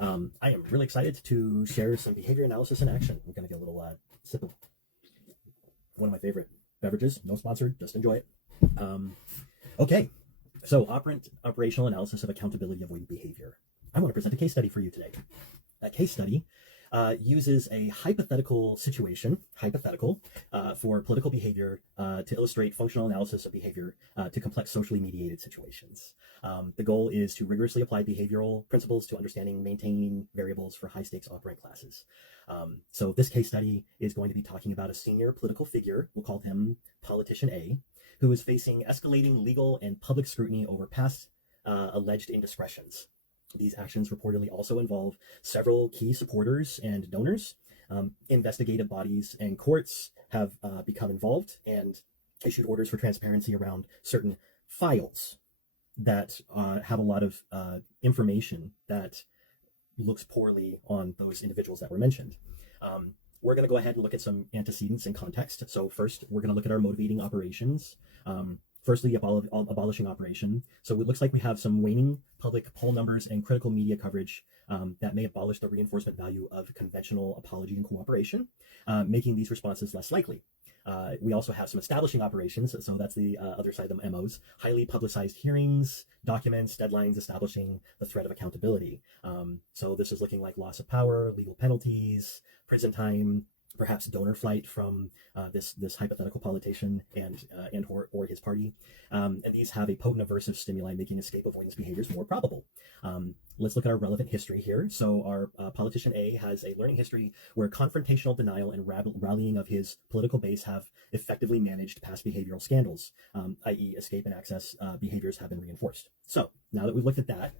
I am really excited to share some behavior analysis in action. I'm going to get a little sip of one of my favorite beverages. No sponsored, just enjoy it. Okay, so operational analysis of accountability-avoidant behavior. I want to present a case study for you today. That case study uses a hypothetical situation, for political behavior to illustrate functional analysis of behavior to complex socially mediated situations. The goal is to rigorously apply behavioral principles to understanding maintaining variables for high-stakes operant classes. So this case study is going to be talking about a senior political figure, we'll call him Politician A, who is facing escalating legal and public scrutiny over past alleged indiscretions. These actions reportedly also involve several key supporters and donors. Investigative bodies and courts have become involved and issued orders for transparency around certain files that have a lot of information that looks poorly on those individuals that were mentioned. We're going to go ahead and look at some antecedents and context. So first, we're going to look at our motivating operations. Firstly, abolishing operation. So it looks like we have some waning public poll numbers and critical media coverage that may abolish the reinforcement value of conventional apology and cooperation, making these responses less likely. We also have some establishing operations, so that's the other side of the MOs, highly publicized hearings, documents, deadlines, establishing the threat of accountability. So this is looking like loss of power, legal penalties, prison time, perhaps donor flight from this hypothetical politician and or his party. And these have a potent aversive stimuli, making escape avoidance behaviors more probable. Let's look at our relevant history here. So our Politician A has a learning history where confrontational denial and rallying of his political base have effectively managed past behavioral scandals, i.e. escape and access behaviors have been reinforced. So now that we've looked at that,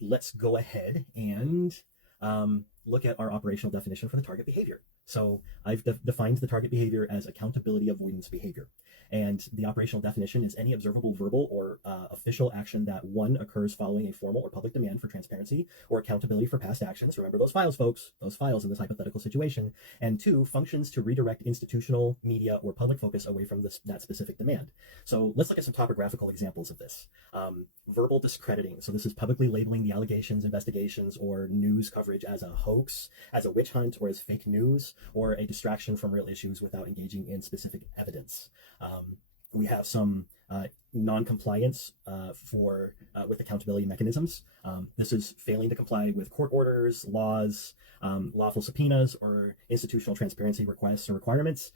let's go ahead and look at our operational definition for the target behavior. So I've defined the target behavior as accountability avoidance behavior. And the operational definition is any observable verbal or official action that, one, occurs following a formal or public demand for transparency or accountability for past actions. Remember those files, folks, those files in this hypothetical situation. And two, functions to redirect institutional, media, or public focus away from that specific demand. So let's look at some topographical examples of this. Verbal discrediting. So this is publicly labeling the allegations, investigations, or news coverage as a hoax, as a witch hunt, or as fake news, or a distraction from real issues without engaging in specific evidence. We have some non-compliance with accountability mechanisms. This is failing to comply with court orders, laws, lawful subpoenas, or institutional transparency requests or requirements,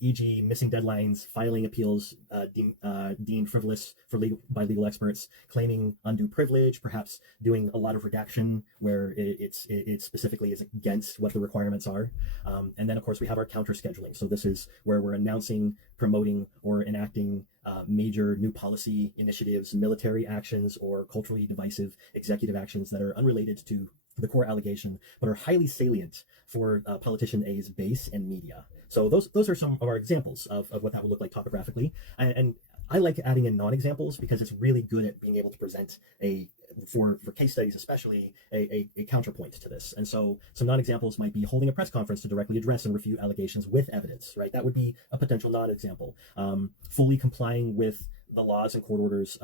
e.g. missing deadlines, filing appeals deemed frivolous by legal experts, claiming undue privilege, perhaps doing a lot of redaction where it specifically is against what the requirements are. And then, of course, we have our counter scheduling. So this is where we're announcing, promoting, or enacting major new policy initiatives, military actions, or culturally divisive executive actions that are unrelated to the core allegation, but are highly salient for Politician A's base and media. So those are some of our examples of what that would look like topographically. And I like adding in non-examples because it's really good at being able to present for case studies especially, a counterpoint to this. And so some non-examples might be holding a press conference to directly address and refute allegations with evidence, right? That would be a potential non-example. Fully complying with the laws and court orders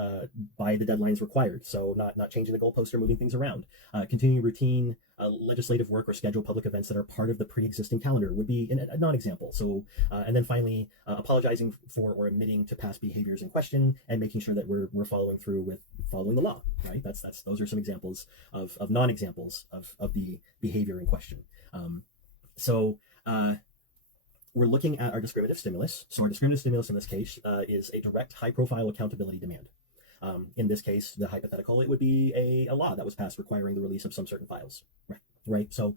by the deadlines required. So not changing the goalpost or moving things around. Continuing routine legislative work or schedule public events that are part of the pre-existing calendar would be a non-example. So, and then finally, apologizing for or admitting to past behaviors in question and making sure that we're following through with following the law, right? Those are some examples of non-examples of the behavior in question. We're looking at our discriminative stimulus. So our discriminative stimulus in this case is a direct high-profile accountability demand. In this case, the hypothetical, it would be a law that was passed requiring the release of some certain files, right? So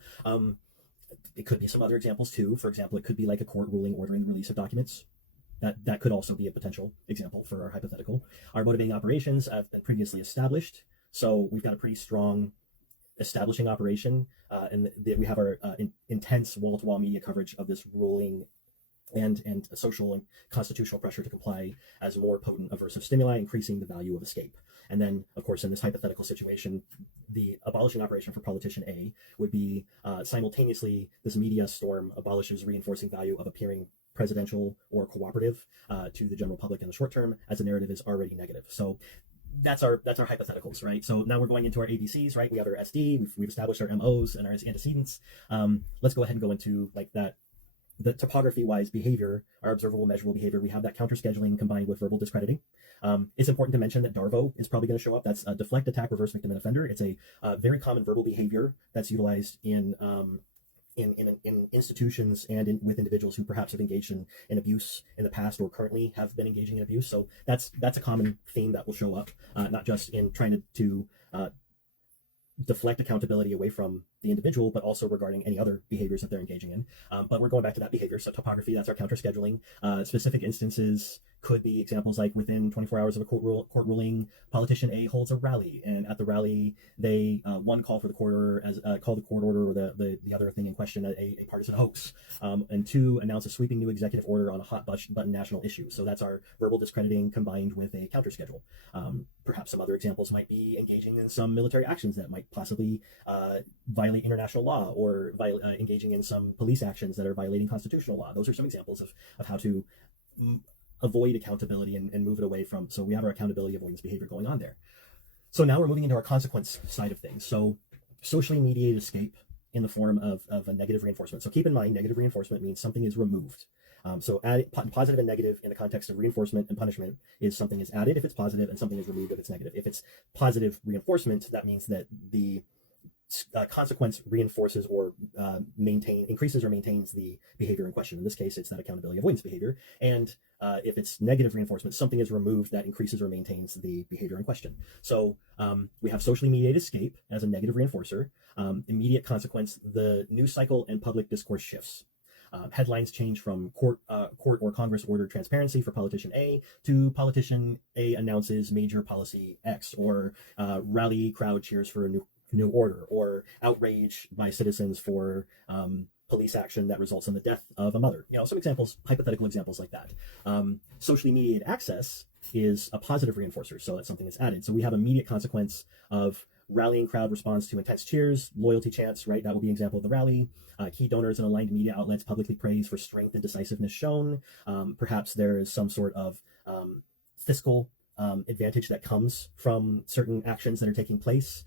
it could be some other examples too. For example, it could be like a court ruling ordering the release of documents. That could also be a potential example for our hypothetical. Our motivating operations have been previously established. So we've got a pretty strong establishing operation, and we have our intense wall-to-wall media coverage of this ruling and social and constitutional pressure to comply as more potent aversive stimuli, increasing the value of escape. And then, of course, in this hypothetical situation, the abolishing operation for Politician A would be simultaneously this media storm abolishes reinforcing value of appearing presidential or cooperative to the general public in the short term, as the narrative is already negative. So that's our hypotheticals, right? So now we're going into our ABCs, right? We have our SD, we've established our MOs and our antecedents. Let's go ahead and go into like that. The topography-wise behavior, our observable, measurable behavior, we have that counter-scheduling combined with verbal discrediting. It's important to mention that DARVO is probably going to show up. That's deflect, attack, reverse, victim, and offender. It's a very common verbal behavior that's utilized in institutions and with individuals who perhaps have engaged in abuse in the past or currently have been engaging in abuse. So that's a common theme that will show up, not just in trying to deflect accountability away from the individual, but also regarding any other behaviors that they're engaging in. But we're going back to that behavior. So topography, that's our counter scheduling. Specific instances could be examples like within 24 hours of a court ruling, politician A holds a rally, and at the rally they one call for the court order as call the court order or the other thing in question a partisan hoax, and two announce a sweeping new executive order on a hot button national issue. So that's our verbal discrediting combined with a counter schedule. Perhaps some other examples might be engaging in some military actions that might possibly violate international law, or engaging in some police actions that are violating constitutional law. Those are some examples of how to avoid accountability and move it away from. So we have our accountability avoidance behavior going on there. So now we're moving into our consequence side of things. So socially mediated escape in the form of a negative reinforcement. So keep in mind, negative reinforcement means something is removed. So positive and negative in the context of reinforcement and punishment is something is added if it's positive and something is removed if it's negative. If it's positive reinforcement, that means that the consequence reinforces or increases or maintains the behavior in question. In this case, it's that accountability avoidance behavior. And if it's negative reinforcement, something is removed that increases or maintains the behavior in question. So we have socially mediated escape as a negative reinforcer. Immediate consequence, the news cycle and public discourse shifts. Headlines change from court or Congress ordered transparency for politician A to politician A announces major policy X, or rally crowd cheers for a new order, or outrage by citizens for police action that results in the death of a mother. Some examples, hypothetical examples like that. Socially mediated access is a positive reinforcer, so that's something that's added. So we have immediate consequence of rallying crowd responds to intense cheers, loyalty chants, right? That would be an example of the rally. Key donors and aligned media outlets publicly praise for strength and decisiveness shown. Perhaps there is some sort of fiscal advantage that comes from certain actions that are taking place.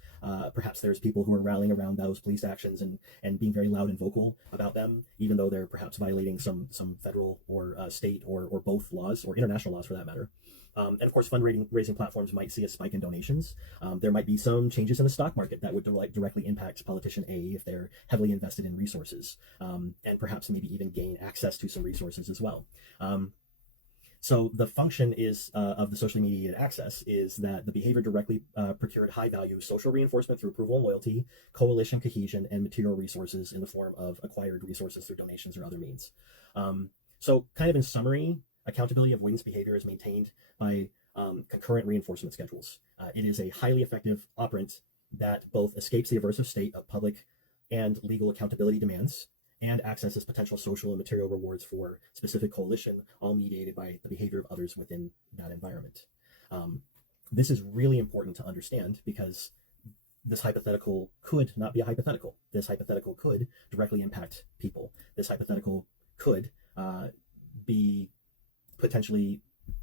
Perhaps there's people who are rallying around those police actions and being very loud and vocal about them, even though they're perhaps violating some federal or state or both laws, or international laws for that matter. And of course, fundraising platforms might see a spike in donations. There might be some changes in the stock market that would directly impact politician A if they're heavily invested in resources, and perhaps maybe even gain access to some resources as well. So the function is of the socially mediated access is that the behavior directly procured high-value social reinforcement through approval and loyalty, coalition, cohesion, and material resources in the form of acquired resources through donations or other means. So kind of in summary, accountability avoidance behavior is maintained by concurrent reinforcement schedules. It is a highly effective operant that both escapes the aversive state of public and legal accountability demands and accesses potential social and material rewards for specific coalition, all mediated by the behavior of others within that environment. This is really important to understand because this hypothetical could not be a hypothetical. This hypothetical could directly impact people. This hypothetical could be potentially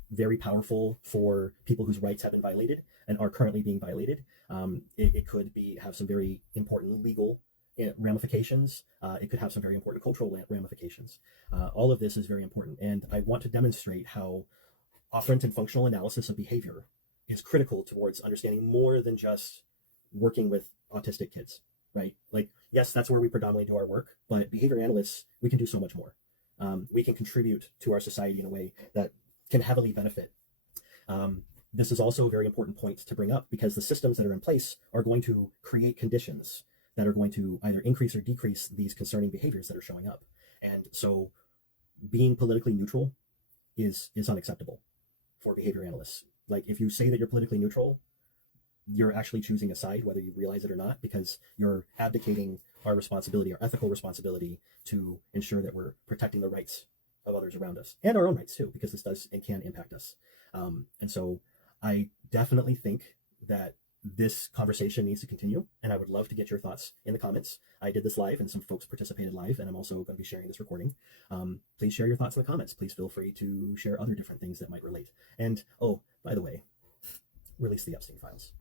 very powerful for people whose rights have been violated and are currently being violated. It could have some very important legal ramifications. It could have some very important cultural ramifications. All of this is very important, and I want to demonstrate how operant and functional analysis of behavior is critical towards understanding more than just working with autistic kids, right? Like, yes, that's where we predominantly do our work, but behavior analysts, we can do so much more. We can contribute to our society in a way that can heavily benefit. This is also a very important point to bring up because the systems that are in place are going to create conditions that are going to either increase or decrease these concerning behaviors that are showing up. And so being politically neutral is unacceptable for behavior analysts. Like, if you say that you're politically neutral, you're actually choosing a side, whether you realize it or not, because you're abdicating our responsibility, our ethical responsibility to ensure that we're protecting the rights of others around us and our own rights too, because this does and can impact us. And so I definitely think that this conversation needs to continue, and I would love to get your thoughts in the comments. I did this live and some folks participated live, and I'm also going to be sharing this recording. Please share your thoughts in the comments. Please feel free to share other different things that might relate. And oh, by the way, release the Epstein files.